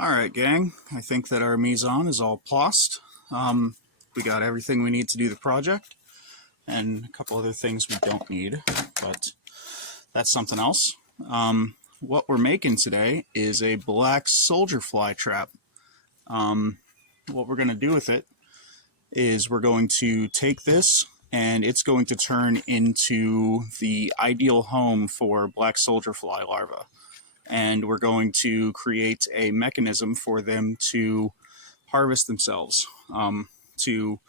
Alright, gang, I think that our mise-en is all placed. We got everything we need to do the project, and a couple other things we don't need, but that's something else. What we're making today is a black soldier fly trap. What we're going to do with it is we're going to take this, and it's going to turn into the ideal home for black soldier fly larvae. And we're going to create a mechanism for them to harvest themselves, to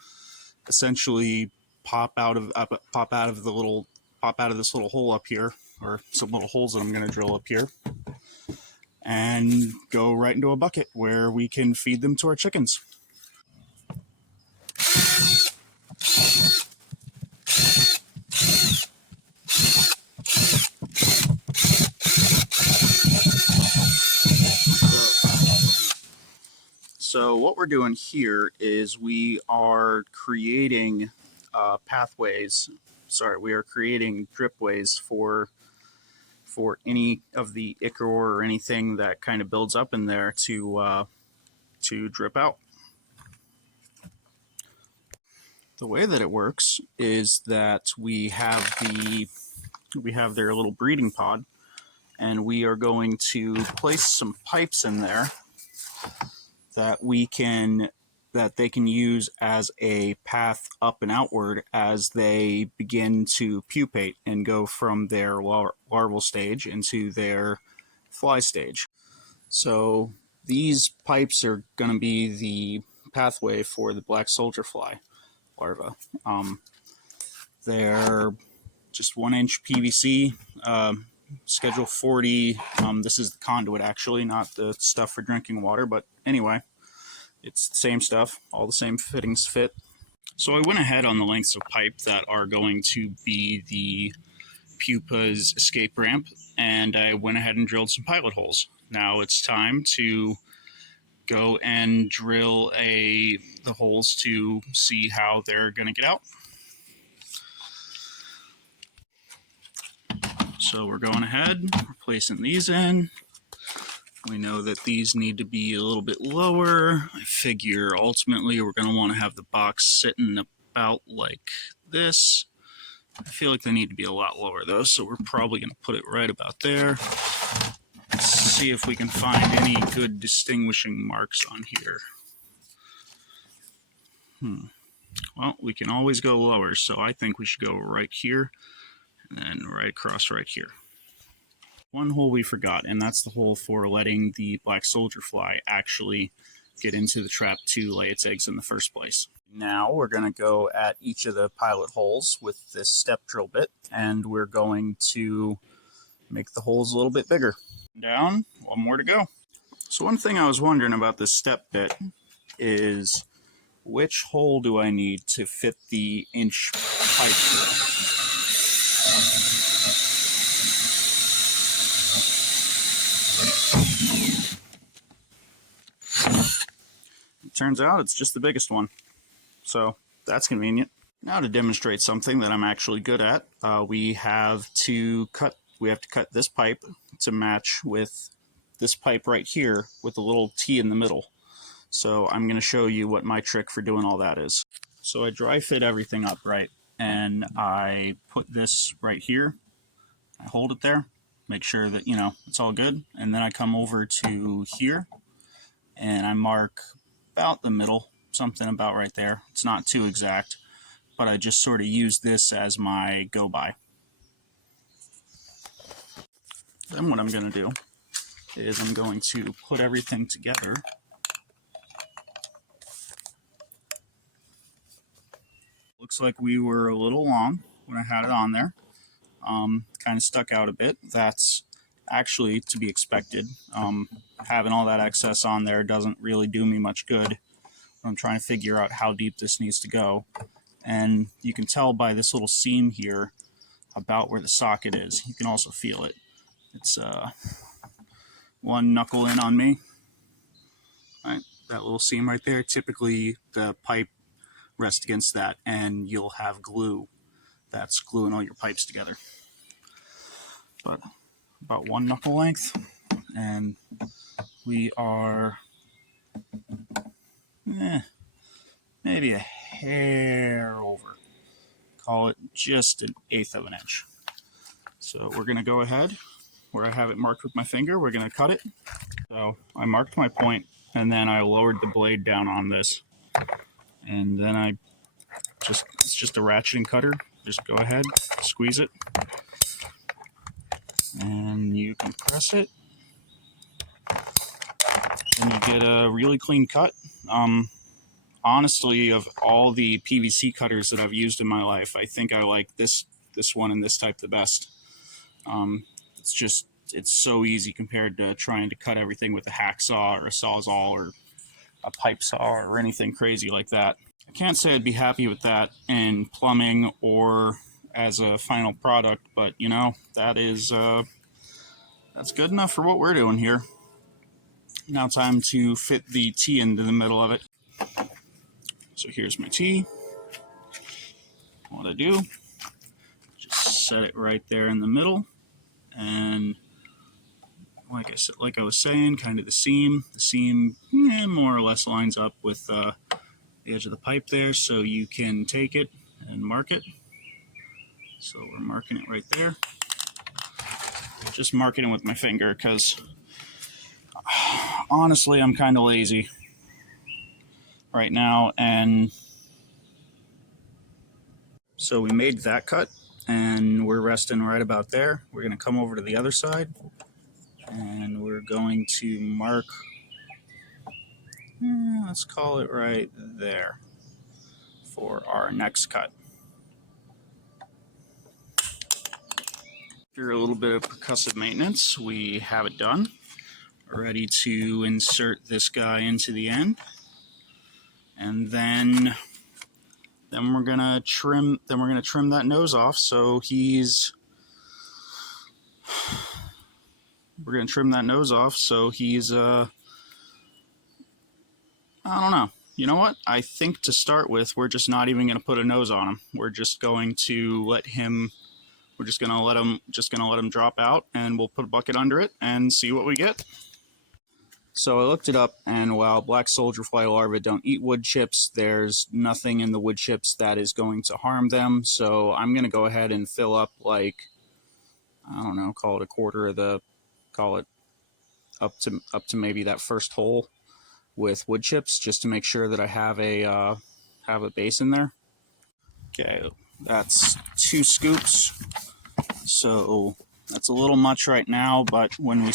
essentially pop out of this little hole up here, or some little holes that I'm going to drill up here, and go right into a bucket where we can feed them to our chickens. So what we're doing here is we are creating pathways. Sorry, we are creating dripways for any of the ichor or anything that kind of builds up in there to drip out. The way that it works is that we have their little breeding pod, and we are going to place some pipes in there that they can use as a path up and outward as they begin to pupate and go from their larval stage into their fly stage. So these pipes are going to be the pathway for the black soldier fly larva. They're just 1-inch PVC, schedule 40. This is the conduit, actually, not the stuff for drinking water, but anyway, it's the same stuff, all the same fittings fit. So I went ahead on the lengths of pipe that are going to be the pupa's escape ramp, and I went ahead and drilled some pilot holes. Now it's time to go and drill the holes to see how they're going to get out. So we're going ahead, we're placing these in. We know that these need to be a little bit lower. I figure ultimately we're going to want to have the box sitting about like this. I feel like they need to be a lot lower though, so we're probably going to put it right about there. Let's see if we can find any good distinguishing marks on here. Well, we can always go lower, so I think we should go right here and then right across right here. One hole we forgot, and that's the hole for letting the black soldier fly actually get into the trap to lay its eggs in the first place. Now we're going to go at each of the pilot holes with this step drill bit, and we're going to make the holes a little bit bigger. Down, one more to go. So one thing I was wondering about this step bit is which hole do I need to fit the inch pipe through? It turns out it's just the biggest one, so that's convenient. Now to demonstrate something that I'm actually good at, we have to cut this pipe to match with this pipe right here with a little T in the middle. So I'm going to show you what my trick for doing all that is. So I dry fit everything up, right, and I put this right here. I hold it there, make sure that, it's all good, and then I come over to here and I mark about the middle, something about right there. It's not too exact, but I just sort of use this as my go-by. Then what I'm going to do is I'm going to put everything together. Looks like we were a little long when I had it on there. Kind of stuck out a bit. That's actually to be expected. Having all that excess on there doesn't really do me much good. I'm trying to figure out how deep this needs to go. And you can tell by this little seam here about where the socket is. You can also feel it. It's one knuckle in on me. Right, that little seam right there. Typically the pipe rests against that and you'll have glue that's gluing all your pipes together. But about one knuckle length, and we are maybe a hair over. Call it just 1/8 of an inch. So we're going to go ahead where I have it marked with my finger. We're going to cut it. So I marked my point, and then I lowered the blade down on this. And then it's just a ratcheting cutter. Just go ahead, squeeze it, and you compress it, and you get a really clean cut. Honestly, of all the PVC cutters that I've used in my life, I think I like this one and this type the best. It's so easy compared to trying to cut everything with a hacksaw or a sawzall or a pipe saw or anything crazy like that. I can't say I'd be happy with that in plumbing or as a final product, but you know, that's good enough for what we're doing here. Now time to fit the T into the middle of it. So here's my T. What I do, just set it right there in the middle, and like I was saying, kind of the seam more or less lines up with the edge of the pipe there, so you can take it and mark it. So we're marking it right there. Just marking it with my finger because honestly I'm kind of lazy right now. And so we made that cut and we're resting right about there. We're going to come over to the other side and we're going to mark, let's call it right there for our next cut. After a little bit of percussive maintenance, we have it done. We're ready to insert this guy into the end, and then we're gonna trim that nose off. So we're gonna trim that nose off so he's I don't know. You know what? I think to start with, we're just not even gonna put a nose on him. We're just going to let him drop out, and we'll put a bucket under it and see what we get. So I looked it up, and while black soldier fly larvae don't eat wood chips, there's nothing in the wood chips that is going to harm them. So I'm going to go ahead and fill up, like, I don't know, call it up to maybe that first hole with wood chips, just to make sure that I have a base in there. Okay, that's 2 scoops. So that's a little much right now, but when we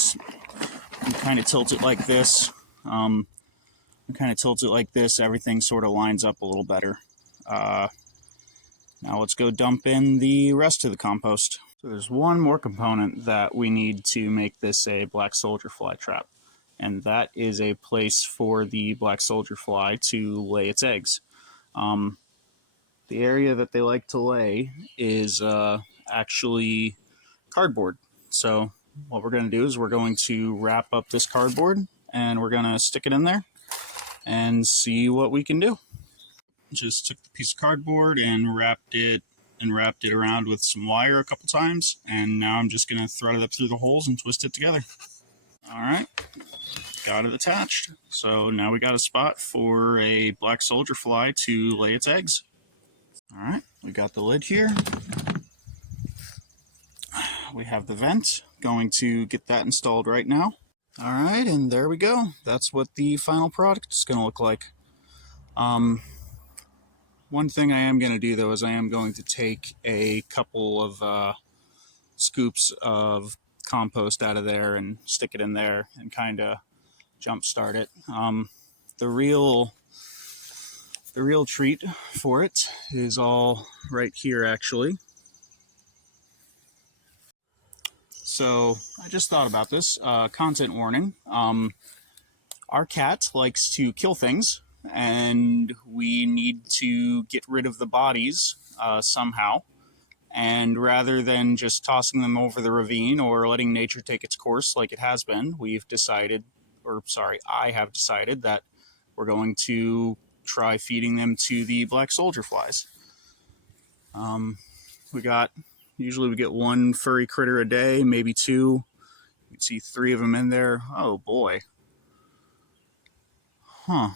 kind of tilt it like this, everything sort of lines up a little better. Now let's go dump in the rest of the compost. So there's one more component that we need to make this a black soldier fly trap, and that is a place for the black soldier fly to lay its eggs. The area that they like to lay is actually cardboard. So what we're going to do is we're going to wrap up this cardboard and we're going to stick it in there and see what we can do. Just took the piece of cardboard and wrapped it around with some wire a couple times, and now I'm just going to thread it up through the holes and twist it together. All right, got it attached. So now we got a spot for a black soldier fly to lay its eggs. All right, we got the lid here. We have the vent. Going to get that installed right now. All right, and there we go. That's what the final product is going to look like. One thing I am going to do, though, is I am going to take a couple of scoops of compost out of there and stick it in there and kind of jumpstart it. The real treat for it is all right here, actually. So I just thought about this. Content warning. Our cat likes to kill things, and we need to get rid of the bodies somehow. And rather than just tossing them over the ravine or letting nature take its course like it has been, I have decided that we're going to try feeding them to the black soldier flies. Usually we get 1 furry critter a day, maybe 2. can see 3 of them in there. Oh boy. Huh.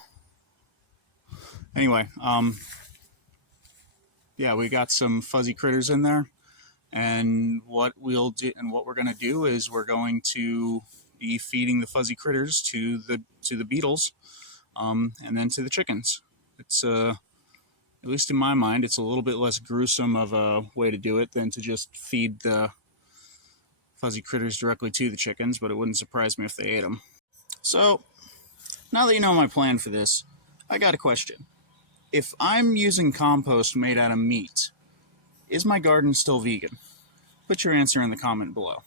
Anyway, yeah, we got some fuzzy critters in there. And what we'll do, and what we're going to do is we're going to be feeding the fuzzy critters to the beetles, and then to the chickens. It's at least in my mind, it's a little bit less gruesome of a way to do it than to just feed the fuzzy critters directly to the chickens. But it wouldn't surprise me if they ate them. So now that you know my plan for this, I got a question. If I'm using compost made out of meat, is my garden still vegan? Put your answer in the comment below.